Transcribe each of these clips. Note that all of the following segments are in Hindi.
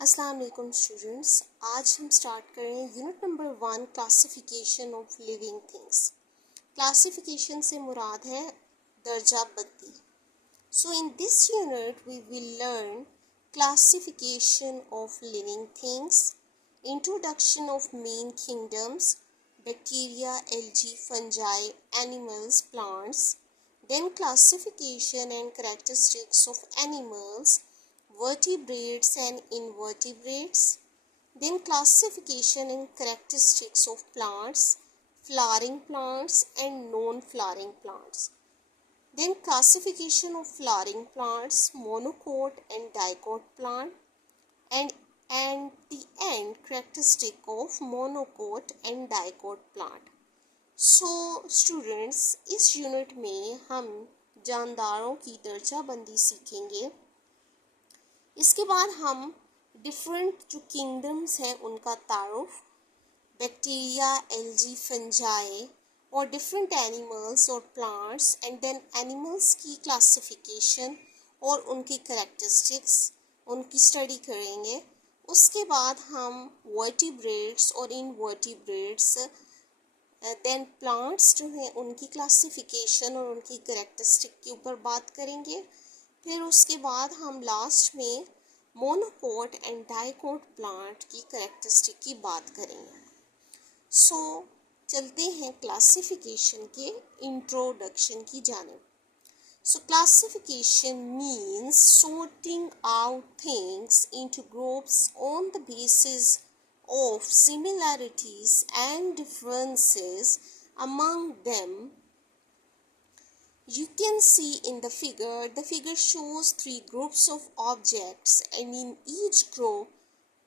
अस्सलाम वालेकुम स्टूडेंट्स। आज हम स्टार्ट करें unit number 1 classification of living things. Classification से मुराद है दर्जा बंदी। So in this unit we will learn classification of living things, introduction of main kingdoms, bacteria, algae, fungi, animals, plants, then classification and characteristics of animals, vertebrates and invertebrates, then classification and characteristics of plants, flowering plants and non-flowering plants, then classification of flowering plants, monocot and dicot plant, and the end characteristic of monocot and dicot plant. So students, इस यूनिट में हम जानदारों की दर्जाबंदी सीखेंगे। इसके बाद हम डिफरेंट जो किंगडम्स हैं उनका तारुफ, बैक्टीरिया, एल्गी, फंजाई और डिफरेंट एनिमल्स और प्लांट्स, एंड देन एनिमल्स की क्लासिफिकेशन और उनकी कैरेक्टरिस्टिक्स, उनकी स्टडी करेंगे। उसके बाद हम वर्टिब्रेट्स और इनवर्टिब्रेट्स, देन प्लांट्स जो हैं उनकी क्लासिफिकेशन और उनकी कैरेक्टरिस्टिक के ऊपर बात करेंगे। फिर उसके बाद हम लास्ट में मोनोकोट एंड डाइकोट प्लांट की कैरेक्टरिस्टिक की बात करेंगे। सो चलते हैं क्लासिफिकेशन के इंट्रोडक्शन की जानिब। So classification means sorting out things into groups on the basis of similarities and differences among them. You can see in the figure shows 3 groups of objects, and in each group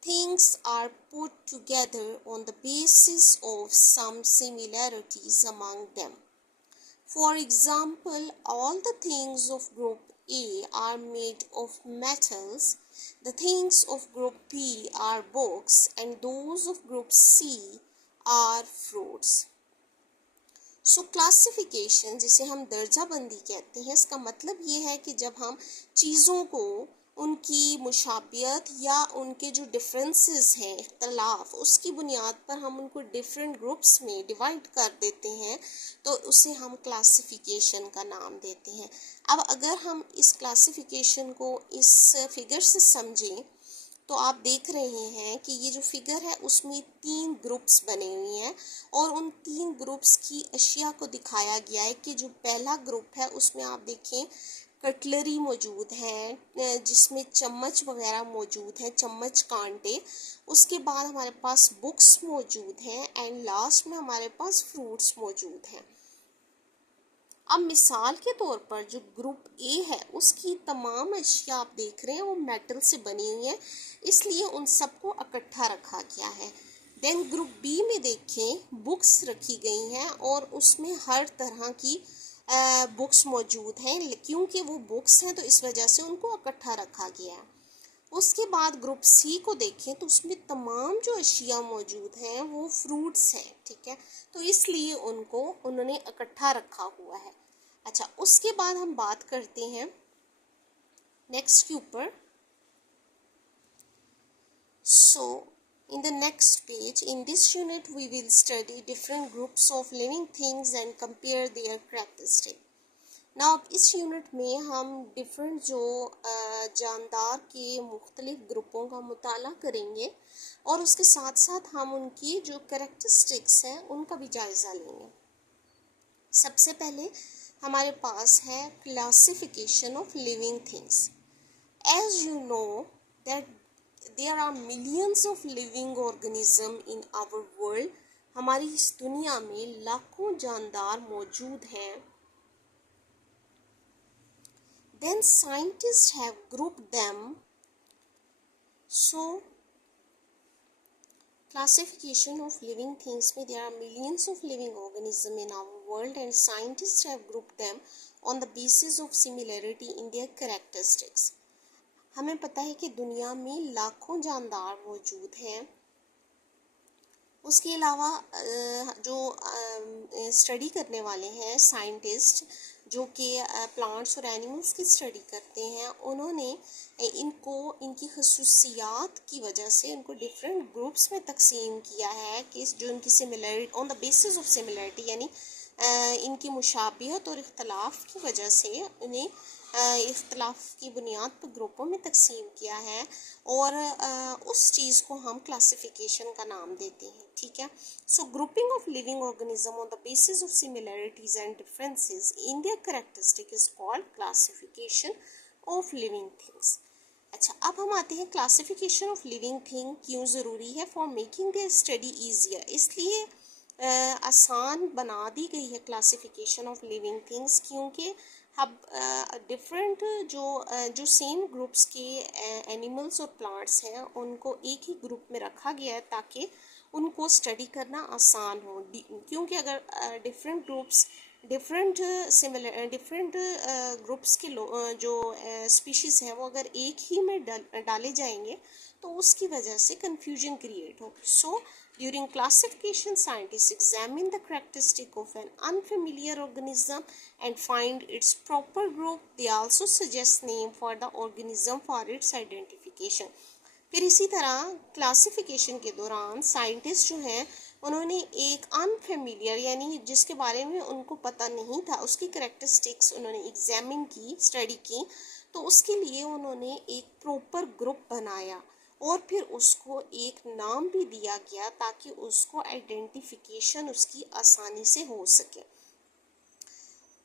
things are put together on the basis of some similarities among them. For example, all the things of group A are made of metals, the things of group B are books, and those of group C are fruits. So classification, जिसे हम दर्जाबंदी कहते हैं, इसका मतलब ये है कि जब हम चीज़ों को उनकी मुशाबियत या उनके जो डिफरेंसेस हैं, इख्तलाफ, उसकी बुनियाद पर हम उनको डिफरेंट ग्रुप्स में डिवाइड कर देते हैं, तो उसे हम क्लासिफिकेशन का नाम देते हैं। अब अगर हम इस क्लासिफिकेशन को इस फिगर से समझें तो आप देख रहे हैं कि ये जो फिगर है उसमें 3 ग्रुप्स बने हुए हैं, और उन 3 ग्रुप्स की अशिया को दिखाया गया है कि जो पहला ग्रुप है उसमें आप देखें कटलरी मौजूद हैं, जिसमें चम्मच वगैरह मौजूद हैं, चम्मच कांटे। उसके बाद हमारे पास बुक्स मौजूद हैं, एंड लास्ट में हमारे पास फ्रूट्स मौजूद हैं। अब मिसाल के तौर पर जो ग्रुप ए है उसकी तमाम अशिया आप देख रहे हैं वो मेटल से बनी हुई है, इसलिए उन सबको इकट्ठा रखा गया है। देन ग्रुप बी में देखें बुक्स रखी गई हैं, और उसमें हर तरह की बुक्स मौजूद हैं, क्योंकि वो बुक्स हैं तो इस वजह से उनको इकट्ठा रखा गया है। उसके बाद ग्रुप सी को देखें तो उसमें तमाम जो अशिया मौजूद हैं वो फ्रूट्स हैं, ठीक है, तो इसलिए उनको उन्होंने इकट्ठा रखा हुआ है। अच्छा, उसके बाद हम बात करते हैं नेक्स्ट के ऊपर। सो in the next page, in this unit we will study different groups of living things and compare their characteristics. Now इस यूनिट में हम डिफरेंट जो जानदार के मुख्तलिफ ग्रुपों का मुताला करेंगे, और उसके साथ साथ हम उनकी जो कैरेक्टरिस्टिक्स हैं उनका भी जायज़ा लेंगे। सबसे पहले हमारे पास है classification of living things. As you know that there are millions of living organism in our world. हमारी इस दुनिया में लाखों जानदार मौजूद हैं। Then scientists have grouped them. So classification of living things में there are millions of living organism in our world, and scientists have grouped them on the basis of similarity in their characteristics. हमें पता है कि दुनिया में लाखों जानदार मौजूद हैं। उसके अलावा जो स्टडी करने वाले हैं साइंटिस्ट, जो कि प्लांट्स और एनिमल्स की स्टडी करते हैं, उन्होंने इनकी खसूसियात की वजह से इनको डिफरेंट ग्रुप्स में तकसीम किया है कि जो इनकी similarity on the basis of similarity, यानी इनकी मुशाबियत और इख्तलाफ की वजह से इन्हें इख्तलाफ की बुनियाद पर ग्रुपों में तकसीम किया है, और उस चीज़ को हम क्लासिफिकेशन का नाम देते हैं। ठीक है, so grouping of living organism on the basis of similarities and differences in their characteristic is called classification of living things. अच्छा, अब हम आते हैं क्लासिफिकेशन ऑफ लिविंग थिंग क्यों ज़रूरी है for making their study easier. इसलिए आसान बना दी गई है क्लासिफिकेशन ऑफ लिविंग थिंग्स, क्योंकि अब डिफरेंट जो सेम ग्रुप्स के एनिमल्स और प्लांट्स हैं उनको एक ही ग्रुप में रखा गया है ताकि उनको स्टडी करना आसान हो। क्योंकि अगर डिफरेंट ग्रुप्स डिफरेंट ग्रुप्स के जो स्पीशीज़ हैं वो अगर एक ही में डाले जाएंगे तो उसकी वजह से कंफ्यूजन क्रिएट होगी। So during classification scientist examine the characteristic of an unfamiliar organism and find its proper group. They also suggest name for the organism for its identification. फिर इसी तरह क्लासिफिकेशन के दौरान साइंटिस्ट जो हैं उन्होंने एक अनफेमिलियर यानी जिसके बारे में उनको पता नहीं था उसकी कैरेक्टरिस्टिक्स उन्होंने एग्जामिन की, स्टडी की, तो उसके लिए उन्होंने एक प्रॉपर ग्रुप बनाया और फिर उसको एक नाम भी दिया गया ताकि उसको आइडेंटिफिकेशन उसकी आसानी से हो सके।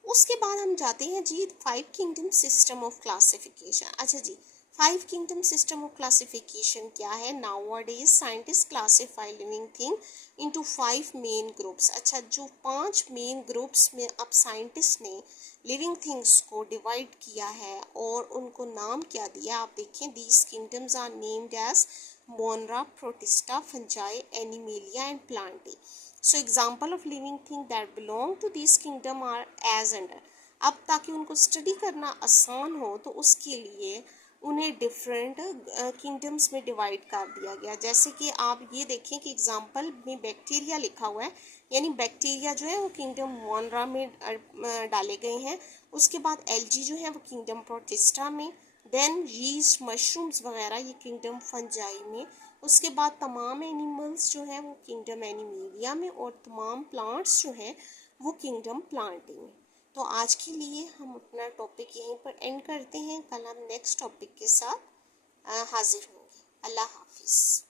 उसके बाद हम जाते हैं जी 5 किंगडम सिस्टम ऑफ क्लासिफिकेशन। अच्छा जी, 5 किंगडम सिस्टम ऑफ क्लासिफिकेशन क्या है? Nowadays scientist classify living thing into 5 main groups. अच्छा, जो 5 मेन ग्रुप्स में अब साइंटिस्ट ने लिविंग थिंग्स को डिवाइड किया है और उनको नाम क्या दिया, आप देखें। These kingdoms are named as Monera, Protista, Fungi, Animalia and Plantae. So example of living thing that belong to these kingdom are as under। अब ताकि उनको स्टडी करना आसान हो तो उसके लिए उन्हें डिफरेंट किंगडम्स में डिवाइड कर दिया गया। जैसे कि आप ये देखें कि एग्जांपल में बैक्टीरिया लिखा हुआ है, यानी बैक्टीरिया जो है वो किंगडम मोनरा में डाले गए हैं। उसके बाद एल्गी जो है वो किंगडम प्रोटिस्टा में, देन यीस्ट, मशरूम्स वगैरह ये किंगडम फंजाई में। उसके बाद तमाम एनिमल्स जो हैं वो किंगडम एनिमेलिया में, और तमाम प्लांट्स जो हैं वो किंगडम प्लांटी में। तो आज के लिए हम अपना टॉपिक यहीं पर एंड करते हैं। कल हम नेक्स्ट टॉपिक के साथ हाजिर होंगे। अल्लाह हाफिज़।